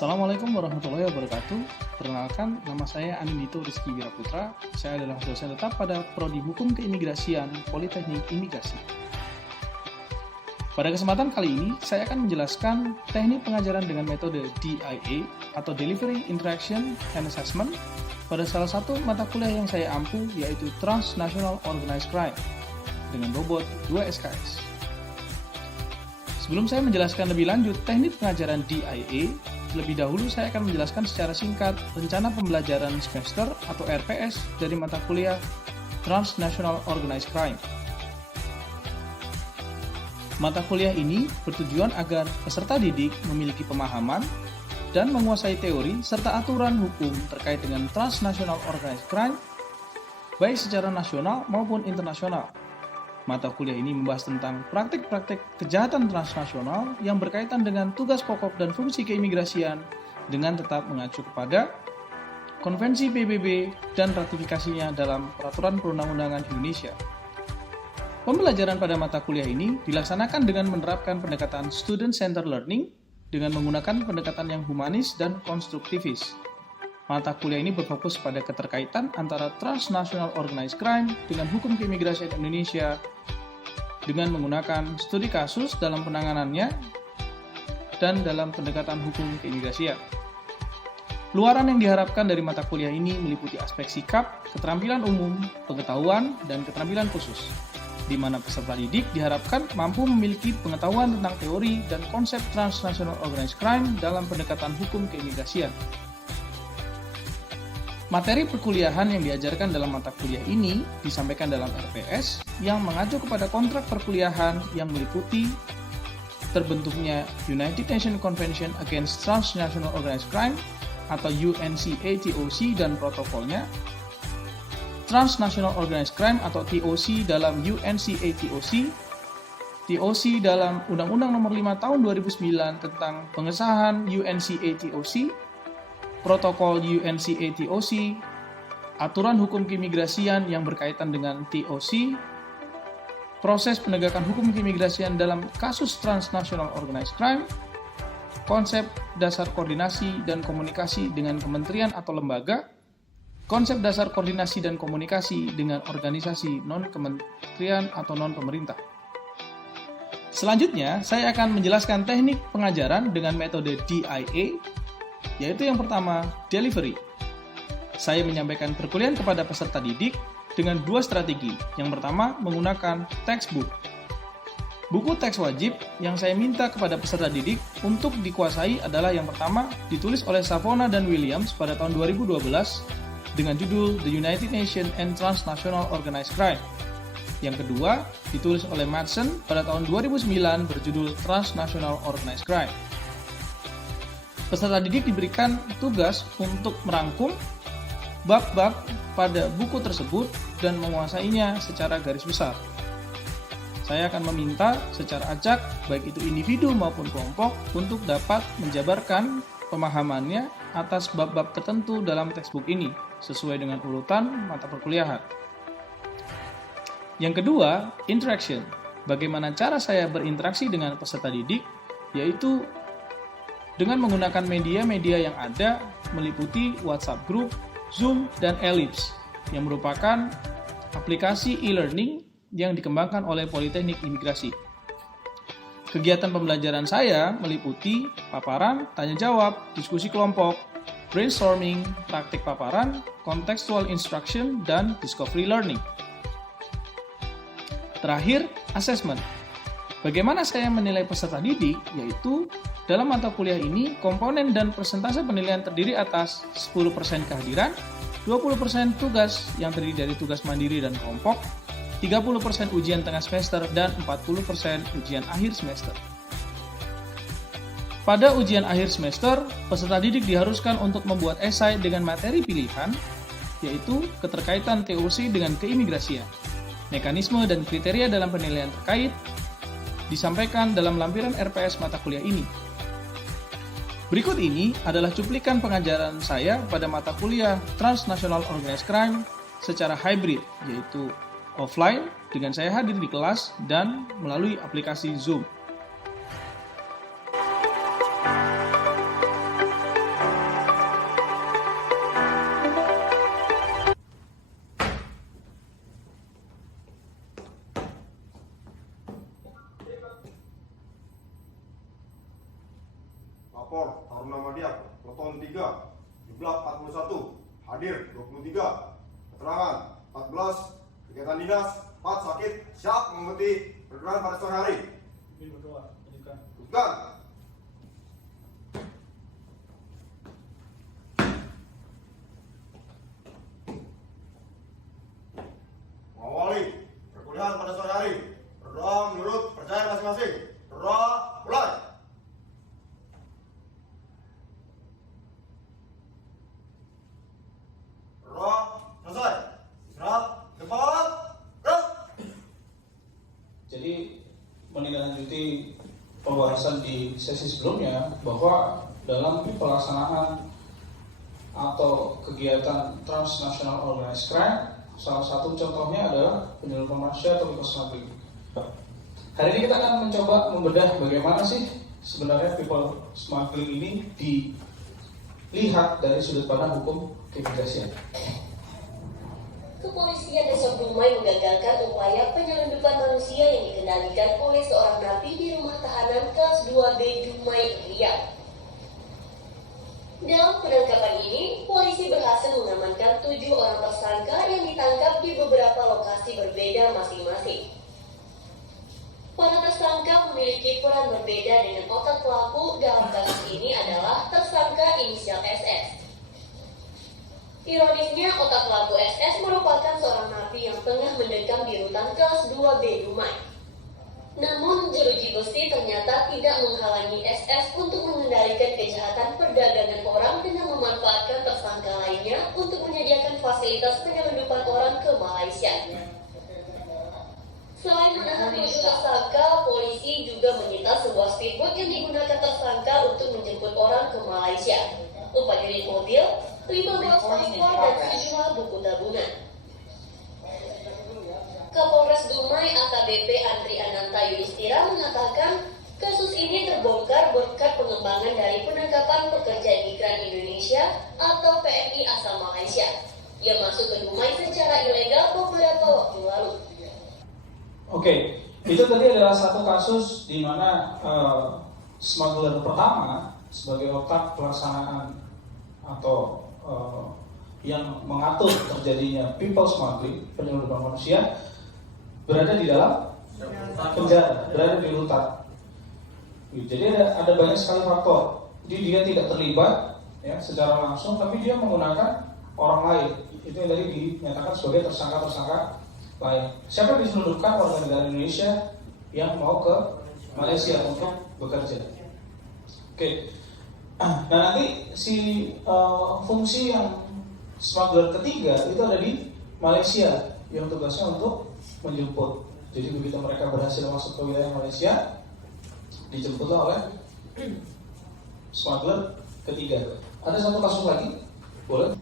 Assalamualaikum warahmatullahi wabarakatuh. Perkenalkan, nama saya Anindito Rizky Wiraputra. Saya adalah dosen tetap pada Prodi Hukum Keimigrasian Politeknik Imigrasi. Pada kesempatan kali ini, saya akan menjelaskan teknik pengajaran dengan metode DIA atau Delivery Interaction and Assessment pada salah satu mata kuliah yang saya ampu, yaitu Transnational Organized Crime dengan bobot 2 SKS. Sebelum saya menjelaskan lebih lanjut teknik pengajaran DIA, lebih dahulu saya akan menjelaskan secara singkat rencana pembelajaran semester atau RPS dari mata kuliah Transnational Organized Crime. Mata kuliah ini bertujuan agar peserta didik memiliki pemahaman dan menguasai teori serta aturan hukum terkait dengan Transnational Organized Crime, baik secara nasional maupun internasional. Mata kuliah ini membahas tentang praktik-praktik kejahatan transnasional yang berkaitan dengan tugas pokok dan fungsi keimigrasian dengan tetap mengacu kepada Konvensi PBB dan ratifikasinya dalam Peraturan Perundang-undangan Indonesia. Pembelajaran pada mata kuliah ini dilaksanakan dengan menerapkan pendekatan student-centered learning dengan menggunakan pendekatan yang humanis dan konstruktivis. Mata kuliah ini berfokus pada keterkaitan antara Transnational Organized Crime dengan hukum keimigrasian Indonesia dengan menggunakan studi kasus dalam penanganannya dan dalam pendekatan hukum keimigrasian. Luaran yang diharapkan dari mata kuliah ini meliputi aspek sikap, keterampilan umum, pengetahuan, dan keterampilan khusus, di mana peserta didik diharapkan mampu memiliki pengetahuan tentang teori dan konsep Transnational Organized Crime dalam pendekatan hukum keimigrasian. Materi perkuliahan yang diajarkan dalam mata kuliah ini disampaikan dalam RPS yang mengacu kepada kontrak perkuliahan yang meliputi terbentuknya United Nations Convention Against Transnational Organized Crime atau UNCATOC dan protokolnya, Transnational Organized Crime atau TOC dalam UNCATOC, TOC dalam Undang-Undang Nomor 5 Tahun 2009 tentang pengesahan UNCATOC, Protokol UNCATOC, aturan hukum keimigrasian yang berkaitan dengan TOC, proses penegakan hukum keimigrasian dalam kasus Transnational Organized Crime, konsep dasar koordinasi dan komunikasi dengan kementerian atau lembaga, konsep dasar koordinasi dan komunikasi dengan organisasi non-kementerian atau non-pemerintah. Selanjutnya, saya akan menjelaskan teknik pengajaran dengan metode DIA, yaitu yang pertama, delivery. Saya menyampaikan perkuliahan kepada peserta didik dengan dua strategi. Yang pertama, menggunakan textbook. Buku teks wajib yang saya minta kepada peserta didik untuk dikuasai adalah yang pertama, ditulis oleh Savona dan Williams pada tahun 2012 dengan judul The United Nations and Transnational Organized Crime. Yang kedua, ditulis oleh Madsen pada tahun 2009 berjudul Transnational Organized Crime. Peserta didik diberikan tugas untuk merangkum bab-bab pada buku tersebut dan menguasainya secara garis besar. Saya akan meminta secara acak, baik itu individu maupun kelompok, untuk dapat menjabarkan pemahamannya atas bab-bab tertentu dalam textbook ini, sesuai dengan urutan mata perkuliahan. Yang kedua, interaction. Bagaimana cara saya berinteraksi dengan peserta didik, yaitu dengan menggunakan media-media yang ada meliputi WhatsApp Group, Zoom, dan Ellipse yang merupakan aplikasi e-learning yang dikembangkan oleh Politeknik Imigrasi. Kegiatan pembelajaran saya meliputi paparan, tanya jawab, diskusi kelompok, brainstorming, praktik paparan, contextual instruction, dan discovery learning. Terakhir, assessment. Bagaimana saya menilai peserta didik, yaitu dalam mata kuliah ini, komponen dan persentase penilaian terdiri atas 10% kehadiran, 20% tugas yang terdiri dari tugas mandiri dan kelompok, 30% ujian tengah semester, dan 40% ujian akhir semester. Pada ujian akhir semester, peserta didik diharuskan untuk membuat esai dengan materi pilihan, yaitu keterkaitan TOC dengan keimigrasian. Mekanisme dan kriteria dalam penilaian terkait disampaikan dalam lampiran RPS mata kuliah ini. Berikut ini adalah cuplikan pengajaran saya pada mata kuliah Transnational Organized Crime secara hybrid, yaitu offline dengan saya hadir di kelas dan melalui aplikasi Zoom. Lapor Taruna Madya, Peleton 3, jumlah 41, hadir 23, keterangan 14, kegiatan dinas 4 sakit, siap mengikuti perkenalan pada sore hari. Berdoa, Bukan. Mengawali perkuliahan pada sore hari. Berdoa menurut percaya masing-masing. Berdoa mulai. Berdoa selesai. Istirahat, tempat, gerak. Jadi menindaklanjuti pembahasan di sesi sebelumnya bahwa dalam pelaksanaan atau kegiatan transnational organized crime, salah satu contohnya adalah penyelundupan manusia atau people smuggling. Hari ini kita akan mencoba membedah bagaimana sih sebenarnya people smuggling ini dilihat dari sudut pandang hukum keimigrasian. Kepolisian Desa Dumai menggagalkan upaya penyelundupan manusia yang dikendalikan oleh seorang napi di rumah tahanan kelas 2B Dumai, Riau. Dalam penangkapan ini, polisi berhasil mengamankan 7 orang tersangka yang ditangkap di beberapa lokasi berbeda masing-masing. Para tersangka memiliki peran berbeda dengan otak pelaku dalam kasus ini adalah tersangka inisial SS. Ironisnya, otak pelaku SS merupakan seorang napi yang tengah mendekam di rutan kelas 2B Dumai. Namun, jeruji besi ternyata tidak menghalangi SS untuk mengendalikan kejahatan perdagangan orang dengan memanfaatkan tersangka lainnya untuk menyediakan fasilitas penyelundupan orang ke Malaysia. Selain menahan 7 tersangka, polisi juga menyita sebuah speedboat yang digunakan tersangka untuk menjemput orang ke Malaysia, 4 unit mobil, 15 paspor, dan sejumlah buku tabungan. Kapolres Dumai AKBP Andri Ananta Yudhistira mengatakan kasus ini terbongkar berkat pengembangan dari penangkapan pekerja migran Indonesia atau PMI asal Malaysia yang masuk ke Dumai secara ilegal beberapa waktu lalu. Oke, itu tadi adalah satu kasus di mana smuggler pertama sebagai otak pelaksanaan atau yang mengatur terjadinya people smuggling, penyelundupan manusia, berada di dalam penjara, berada di rutan. Jadi ada banyak sekali faktor. Jadi dia tidak terlibat ya secara langsung, tapi dia menggunakan orang lain. Itu yang tadi dinyatakan sebagai tersangka lain. Siapa yang diselundupkan? Warga negara Indonesia yang mau ke Malaysia untuk bekerja. Oke. Nah, nanti si fungsi yang smuggler ketiga itu ada di Malaysia yang tugasnya untuk menjemput. Jadi begitu mereka berhasil masuk ke wilayah Malaysia, dijemputlah oleh smuggler ketiga. Ada satu kasus lagi, boleh?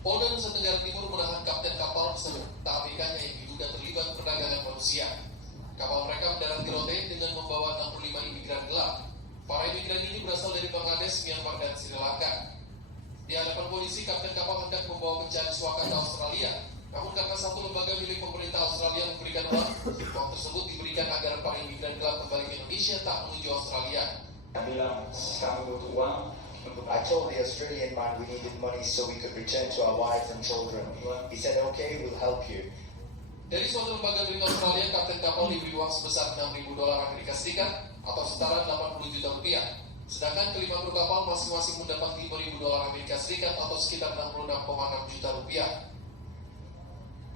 Polda Nusa Tenggara Timur menahan kapten kapal beserta ABK yang diduga terlibat perdagangan manusia. Kapal mereka mendarat di Rote dengan membawa 65 imigran gelap. Para imigran ini berasal dari Bangladesh, Myanmar, dan Sri Lanka. Di hadapan polisi, kapten kapal hendak membawa pencari suaka ke Australia. Namun karena satu lembaga milik pemerintah Australia memberikan uang tersebut diberikan agar para imigran gelap kembali ke Indonesia tak menuju Australia. Bilang kami butuh uang. I told the Australian man we needed money so we could return to our wives and children. He said, okay, we'll help you. Dari suatu lembaga berita Australia, kapten kapal diberi uang sebesar $6.000 Amerika Serikat atau setara 80 juta rupiah. Sedangkan kelima kru kapal masing-masing mendapat $5.000 Amerika Serikat atau sekitar 66,6 juta rupiah.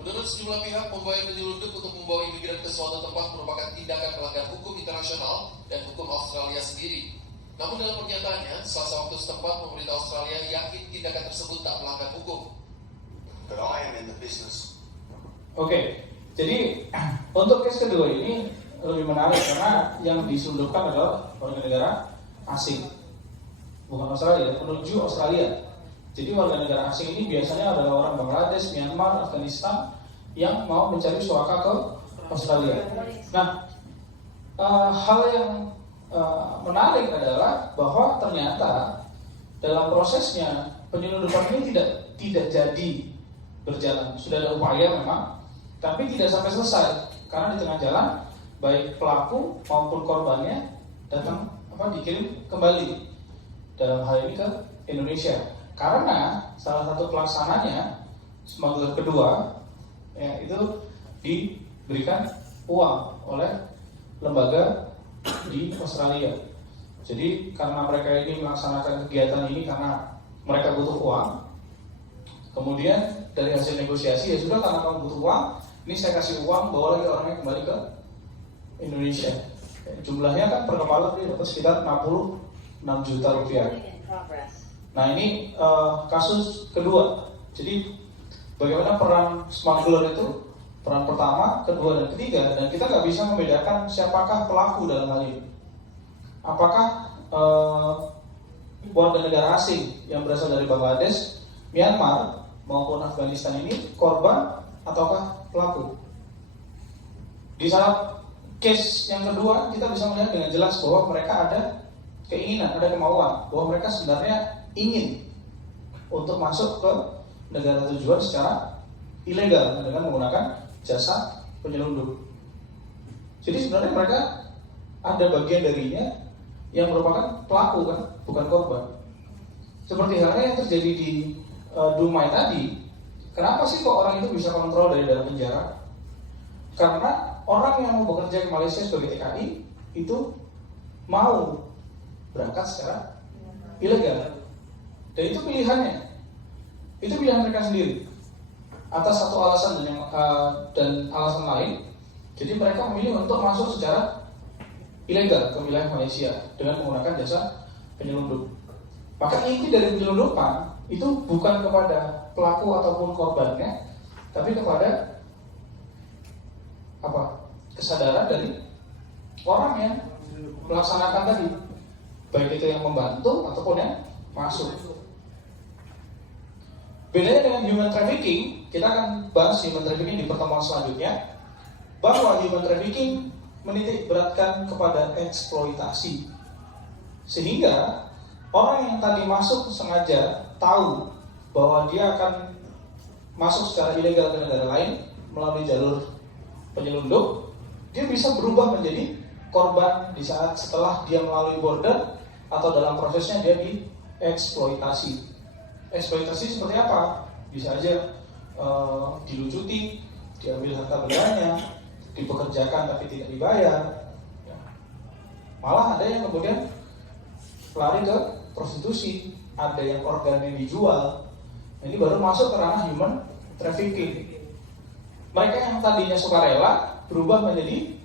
Menurut sejumlah pihak, membayar penyelundup untuk membawa imigran ke suatu tempat merupakan tindakan melanggar hukum internasional dan hukum Australia sendiri. Namun dalam pernyataannya, Selasa waktu setempat, pemerintah Australia yakin tindakan tersebut tak melanggar hukum. But I am in the business. Oke, jadi untuk case kedua ini lebih menarik karena yang diselundupkan adalah warga negara asing, bukan Australia, menuju Australia. Jadi warga negara asing ini biasanya adalah orang Bangladesh, Myanmar, Afghanistan yang mau mencari suaka ke Australia. Nah, hal yang menarik adalah bahwa ternyata dalam prosesnya penyelundupan ini tidak jadi berjalan. Sudah ada upaya memang, tapi tidak sampai selesai karena di tengah jalan baik pelaku maupun korbannya datang dikirim kembali. dalam hal ini ke Indonesia. Karena salah satu pelaksananya smuggler kedua ya, itu diberikan uang oleh lembaga di Australia. Jadi karena mereka ini melaksanakan kegiatan ini karena mereka butuh uang, kemudian dari hasil negosiasi, ya sudah karena kamu butuh uang, ini saya kasih uang, bawa lagi orangnya kembali ke Indonesia. Jumlahnya kan per kepala dia dapat sekitar 66 juta rupiah. Nah ini kasus kedua. Jadi bagaimana peran smuggler itu, peran pertama, kedua, dan ketiga, dan kita nggak bisa membedakan siapakah pelaku dalam hal ini. Apakah warga negara asing yang berasal dari Bangladesh, Myanmar, maupun Afghanistan ini korban ataukah pelaku? Di saat case yang kedua kita bisa melihat dengan jelas bahwa mereka ada keinginan, ada kemauan, bahwa mereka sebenarnya ingin untuk masuk ke negara tujuan secara ilegal dengan menggunakan jasa penyelundup. Jadi sebenarnya mereka ada bagian darinya yang merupakan pelaku kan, bukan korban. Seperti halnya yang terjadi di Dumai tadi. Kenapa sih kok orang itu bisa kontrol dari dalam penjara? Karena orang yang mau bekerja ke Malaysia sebagai TKI itu mau berangkat secara ilegal. Dan itu pilihannya. Itu pilihan mereka sendiri. Atas satu alasan dan alasan lain, jadi mereka memilih untuk masuk secara ilegal ke wilayah Malaysia dengan menggunakan jasa penyelundup. Maka inti dari penyelundupan itu bukan kepada pelaku ataupun korbannya, tapi kepada kesadaran dari orang yang melaksanakan tadi, baik itu yang membantu ataupun yang masuk. Bedanya dengan human trafficking, kita akan bahas human trafficking di pertemuan selanjutnya, bahwa human trafficking menitik beratkan kepada eksploitasi, sehingga orang yang tadi masuk sengaja tahu bahwa dia akan masuk secara ilegal ke negara lain melalui jalur penyelundup, dia bisa berubah menjadi korban di saat setelah dia melalui border atau dalam prosesnya dia dieksploitasi. Eksploitasi seperti apa? Bisa aja dilucuti, diambil harta bendanya, dipekerjakan tapi tidak dibayar. Malah ada yang kemudian lari ke prostitusi, ada yang organnya dijual. Ini baru masuk ke ranah human trafficking. Mereka yang tadinya sukarela berubah menjadi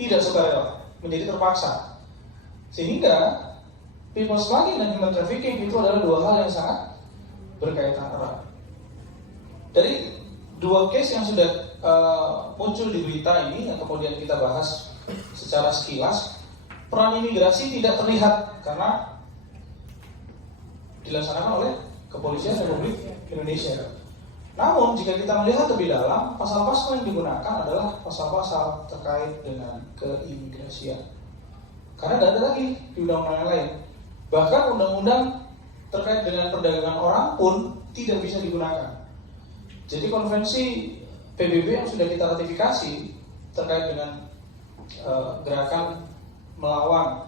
tidak sukarela, menjadi terpaksa. Sehingga people smuggling dan human trafficking itu adalah dua hal yang sangat berkaitan erat. Dari dua case yang sudah muncul di berita ini yang kemudian kita bahas secara sekilas, peran imigrasi tidak terlihat karena dilaksanakan oleh Kepolisian Republik Indonesia. Namun jika kita melihat lebih dalam, pasal-pasal yang digunakan adalah pasal-pasal terkait dengan keimigrasian. Karena tidak ada lagi di undang-undang yang lain. Bahkan undang-undang terkait dengan perdagangan orang pun tidak bisa digunakan. Jadi konvensi PBB yang sudah kita ratifikasi terkait dengan gerakan melawan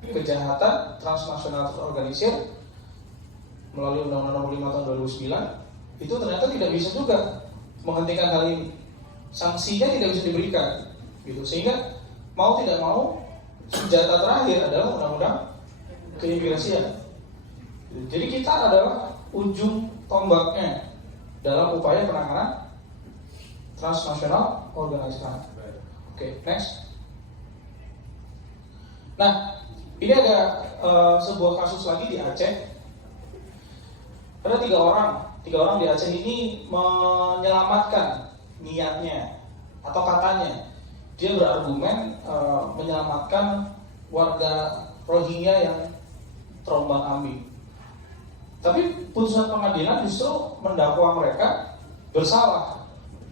kejahatan transnasional terorganisir melalui Undang-Undang Nomor 5 Tahun 2009 itu ternyata tidak bisa juga menghentikan hal ini. Sanksinya tidak bisa diberikan, gitu. Sehingga mau tidak mau senjata terakhir adalah undang-undang keimigrasian. Jadi kita adalah ujung tombaknya dalam upaya penanganan transnasional organisasi. Oke, next. Nah, ini ada sebuah kasus lagi di Aceh. Ada tiga orang di Aceh ini menyelamatkan niatnya atau katanya dia berargumen menyelamatkan warga Rohingya yang terombang ambing. Tapi putusan pengadilan justru mendakwa mereka bersalah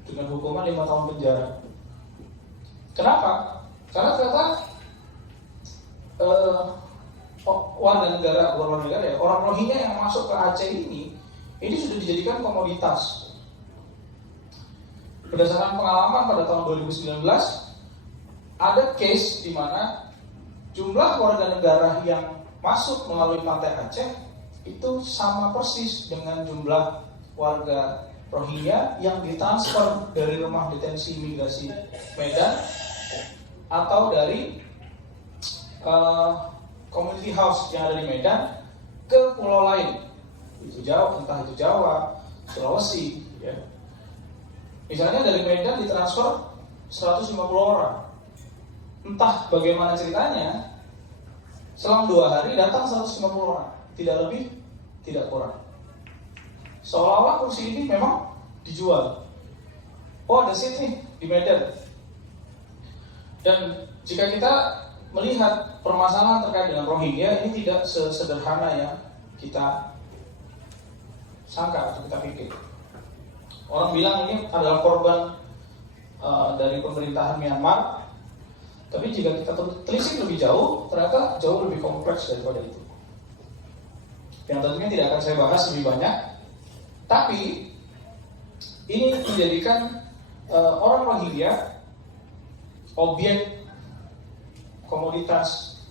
dengan hukuman 5 tahun penjara. Kenapa? Karena ternyata orang Rohingya yang masuk ke Aceh ini sudah dijadikan komoditas. Berdasarkan pengalaman pada tahun 2019, ada case di mana jumlah warga negara yang masuk melalui pantai Aceh itu sama persis dengan jumlah warga Rohingya yang ditransfer dari rumah detensi imigrasi Medan atau dari community house yang ada di Medan ke pulau lain, entah itu Jawa, Sulawesi, ya. Misalnya dari Medan ditransfer 150 orang, entah bagaimana ceritanya, selang 2 hari datang 150 orang, tidak lebih, tidak kurang. Seolah-olah kursi ini memang dijual. Oh, ada seat nih di Medan. Dan jika kita melihat permasalahan terkait dengan Rohingya, ini tidak sesederhana yang kita sangka atau kita pikir. Orang bilang ini adalah korban dari pemerintahan Myanmar, tapi jika kita telisik lebih jauh, ternyata jauh lebih kompleks daripada itu. Yang tentunya tidak akan saya bahas lebih banyak, tapi ini menjadikan orang Rohingya objek komoditas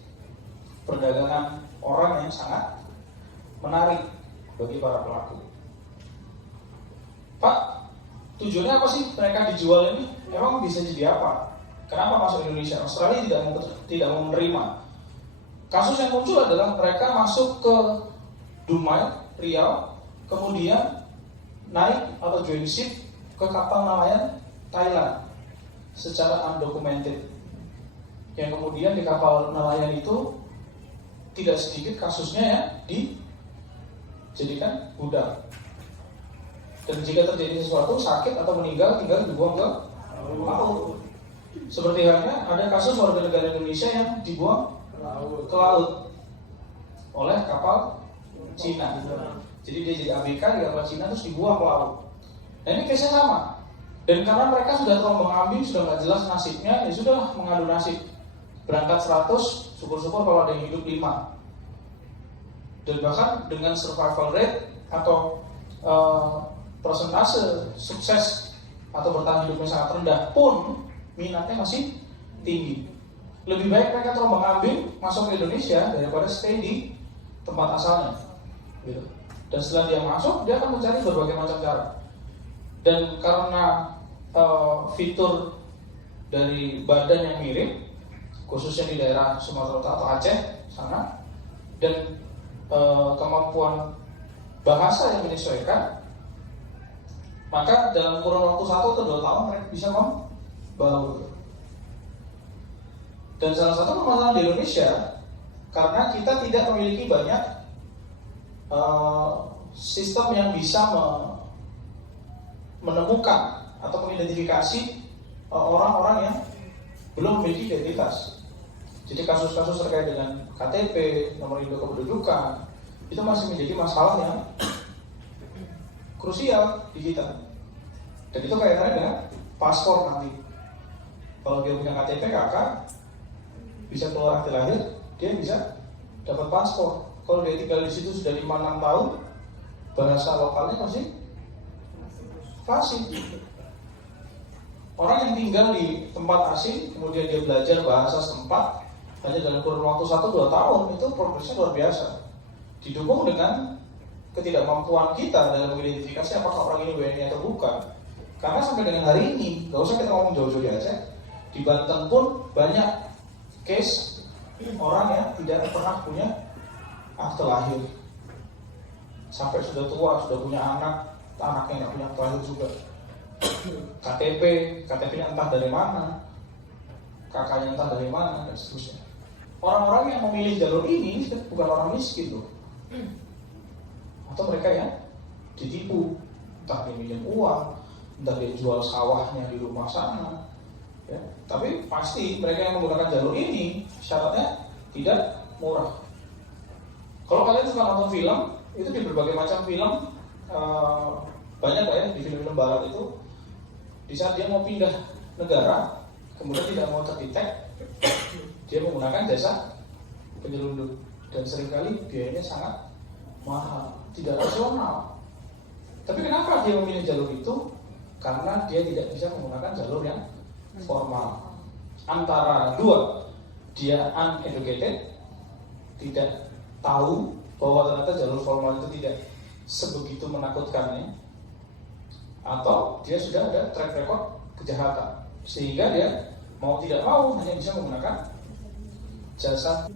perdagangan orang yang sangat menarik bagi para pelaku. Pak, tujuannya apa sih mereka dijual ini? Emang bisa jadi apa? Kenapa masuk Indonesia? Australia tidak mau menerima. Kasus yang muncul adalah mereka masuk ke Dumai, Riau, kemudian naik atau join ship ke kapal nelayan Thailand secara undocumented. Yang kemudian di kapal nelayan itu tidak sedikit kasusnya ya dijadikan budak. Dan jika terjadi sesuatu sakit atau meninggal, tinggal dibuang ke laut. Seperti halnya ada kasus warga negara Indonesia yang dibuang ke laut oleh kapal Cina. Jadi dia jadi ABK di kapal Cina terus dibuang ke laut. Nah ini case-nya sama. Dan karena mereka sudah terombang-ambing, sudah nggak jelas nasibnya, ya sudah mengadu nasib. Berangkat 100, syukur-syukur kalau ada yang hidup 5. Dan bahkan dengan survival rate atau persentase sukses atau bertahan hidupnya sangat rendah pun minatnya masih tinggi. Lebih baik mereka terombang-ambing masuk ke Indonesia daripada stay di tempat asalnya. Gitu. Dan setelah dia masuk, dia akan mencari berbagai macam cara. Dan karena fitur dari badan yang mirip, khususnya di daerah Sumatera Utara atau Aceh sana, dan kemampuan bahasa yang menyesuaikan, maka dalam kurun waktu 1 atau 2 tahun mereka bisa membaur. Dan salah satu permasalahan di Indonesia karena kita tidak memiliki banyak sistem yang bisa menemukan atau mengidentifikasi orang-orang yang belum memiliki identitas. Jadi kasus-kasus terkait dengan KTP, nomor induk kependudukan, itu masih menjadi masalah yang krusial di kita. Dan itu kaitannya dengan paspor nanti. Kalau dia punya KTP kakak, bisa keluar akte lahir, dia bisa dapat paspor. Kalau dia tinggal di situ sudah 5-6 tahun, bahasa lokalnya masih fasih. Orang yang tinggal di tempat asing, kemudian dia belajar bahasa setempat, hanya dalam kurun waktu 1-2 tahun, itu progresnya luar biasa. Didukung dengan ketidakmampuan kita dalam mengidentifikasi apakah orang ini WNI atau bukan. Karena sampai dengan hari ini, gak usah kita ngomong jauh-jauh di Aceh, di Banten pun banyak case orang yang tidak pernah punya akte lahir. Sampai sudah tua, sudah punya anak, anaknya nggak punya akte lahir juga. KTP-nya entah dari mana, kakaknya entah dari mana, dan seterusnya. Orang-orang yang memilih jalur ini bukan orang miskin loh. Atau mereka yang ditipu, entah dia minjem uang, entah dia jual sawahnya di rumah sana, ya. Tapi pasti mereka yang menggunakan jalur ini syaratnya tidak murah. Kalau kalian suka nonton film, itu di berbagai macam film banyak ya di film-film barat itu, di saat dia mau pindah negara, kemudian tidak mau terdetek, dia menggunakan jasa penyelundup, dan seringkali biayanya sangat mahal, tidak rasional. Tapi kenapa dia memilih jalur itu? Karena dia tidak bisa menggunakan jalur yang formal. Antara dua, dia uneducated, tidak tahu bahwa ternyata jalur formal itu tidak sebegitu menakutkannya, atau dia sudah ada track record kejahatan sehingga dia mau tidak mau hanya bisa menggunakan jasa.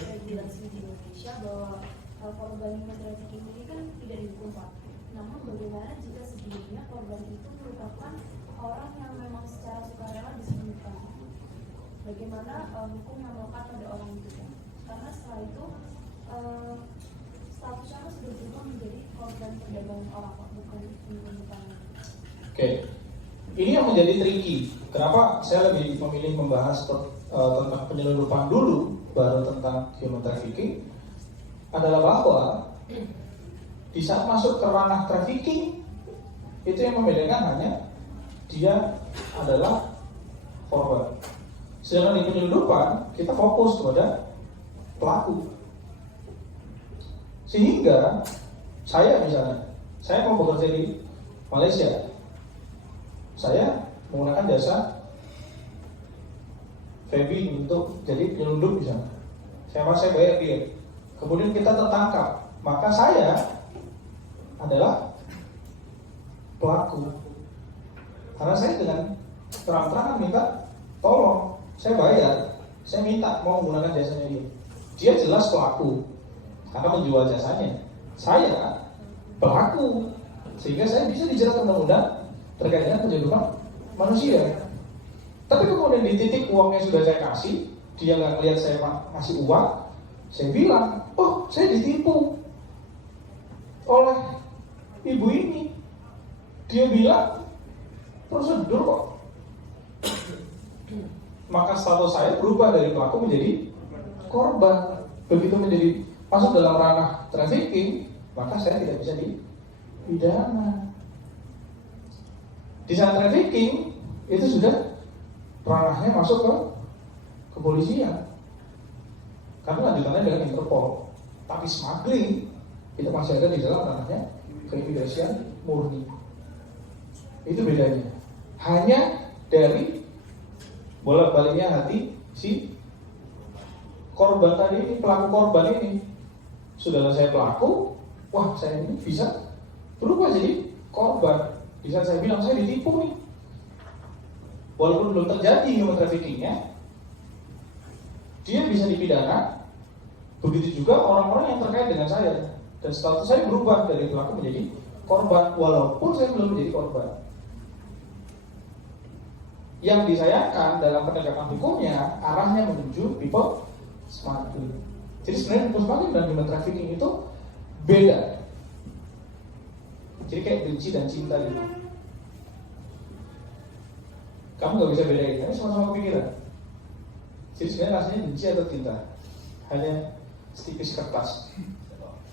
Regulasi di Indonesia bahwa korban human trafficking ini kan tidak dihukum, Pak. Namun bagaimana jika sebelumnya korban itu merupakan orang yang memang secara sukarela disembunyikan? Bagaimana hukum yang melekat pada orang itu, Pak? Karena setelah itu statusnya sudah berubah menjadi korban perdagangan orang, Pak, bukan. Oke, ini yang menjadi tricky. Kenapa saya lebih memilih membahas tentang penyelundupan dulu, baru tentang human trafficking, adalah bahwa di saat masuk ke ranah trafficking, itu yang membedakan hanya dia adalah korban. Sedangkan di penyelundupan, kita fokus kepada pelaku. Sehingga saya misalnya, saya mau bekerja di Malaysia, saya menggunakan jasa Feby untuk jadi penyelundup misalnya. Saya bayar dia. Kemudian kita tertangkap, maka saya adalah pelaku. Karena saya dengan terang-terangan minta tolong, saya bayar, saya minta mau menggunakan jasanya dia. Dia jelas pelaku karena menjual jasanya. Saya pelaku, sehingga saya bisa dijerat undang-undang terkait dengan penyelundupan manusia. Tapi kemudian di titik uangnya sudah saya kasih, dia nggak ngelihat saya ngasih uang, saya bilang, oh saya ditipu oleh ibu ini. Dia bilang prosedur kok. Maka status saya berubah dari pelaku menjadi korban. Begitu menjadi masuk dalam ranah trafficking, maka saya tidak bisa dipidana. Di saat trafficking itu sudah ranahnya masuk ke kepolisian, karena lanjutannya dengan Interpol. Tapi smuggling itu masih ada di dalam ranahnya keimigrasian murni. Itu bedanya. Hanya dari bolak-baliknya hati si korban tadi ini, pelaku korban ini. Sudahlah saya pelaku, wah saya ini bisa berubah jadi korban. Di saat saya bilang saya ditipu nih, walaupun belum terjadi human traffickingnya, dia bisa dipidana. Begitu juga orang-orang yang terkait dengan saya, dan status saya berubah dari pelaku menjadi korban, walaupun saya belum menjadi korban. Yang disayangkan dalam penegakan hukumnya arahnya menuju people smuggling. Jadi sebenarnya people smuggling dan human trafficking itu beda. Jadi kayak benci dan cinta gitu. Kamu nggak bisa bedain, karena sama-sama kepikiran. Jadi sebenarnya rasanya benci atau cinta, hanya setipis kertas.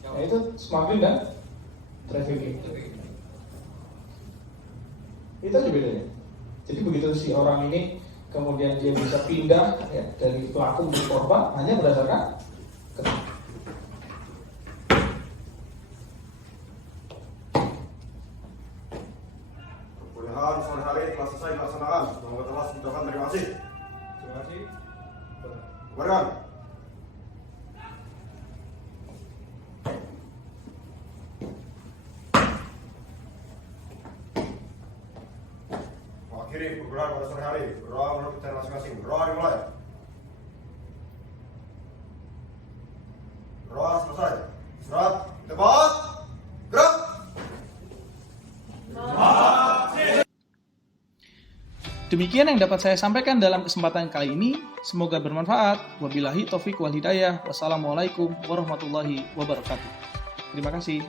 Nah itu smuggling dan trafficking. Itu aja bedanya. Jadi begitu si orang ini kemudian dia bisa pindah ya, dari pelaku menjadi korban hanya berdasarkan Kuliahan sore hari telah selesai dilaksanakan. Semoga telah diucapkan terima kasih. Terima kasih. Bubarkan. Akhiri pergerak pada sore hari. Berdoa menurut cara masing-masing. Berdoa dimulai. Berdoa selesai. Surat debat. Gerak. Demikian yang dapat saya sampaikan dalam kesempatan kali ini. Semoga bermanfaat. Wabillahi taufik wal hidayah. Wassalamualaikum warahmatullahi wabarakatuh. Terima kasih.